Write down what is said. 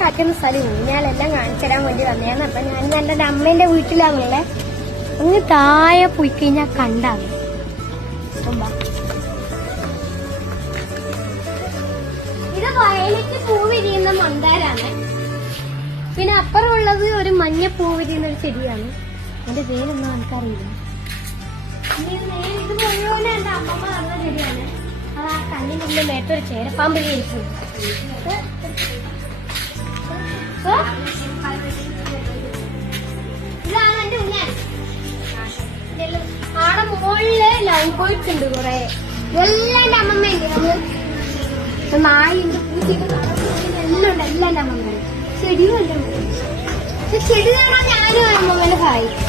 കളിക്കുന്ന സ്ഥലം ഊഞ്ഞാലെല്ലാം കാണിച്ചു തരാൻ വേണ്ടി തന്നെയാണ്. അപ്പൊ ഞാൻ എന്റെ അമ്മേന്റെ വീട്ടിലാണുള്ളത്. അങ്ങ് താഴെ പോയി കഴിഞ്ഞാൽ കണ്ടാണ്. ഇത് വയലറ്റ് പൂ വിരിയുന്ന മന്ദാരാണ്. പിന്നെ അപ്പുറമുള്ളത് ഒരു മഞ്ഞ പൂ വിരിയുന്ന ഒരു ചെടിയാണ്. എന്റെ പേരൊന്നും എനിക്കറിയില്ല. ഇത് മുഴുവനും എന്റെ അമ്മമ്മ നടന്ന ചെടിയാണ്. അത് ആ കണ്ണിനുള്ളിൽ മേത്തൊരു ചേരപ്പാമ്പ് ഇരിക്കും. ഇതാണ് എന്റെ ഉണ്ണാൻ. ആടെ മുകളില് ലൈൻ പോയിട്ട്സ് ഉണ്ട് കുറെ. എല്ലാം എന്റെ അമ്മമ്മയുണ്ട്. നായുണ്ട്, പൂച്ചയുണ്ട്, എല്ലാം ഉണ്ട്. എല്ലാം എന്റെ അമ്മമ്മ. ചെടിയും എന്റെ അമ്മ. ചെടി കാണാൻ ഞാനും അമ്മമ്മേനെ സഹായിക്കും.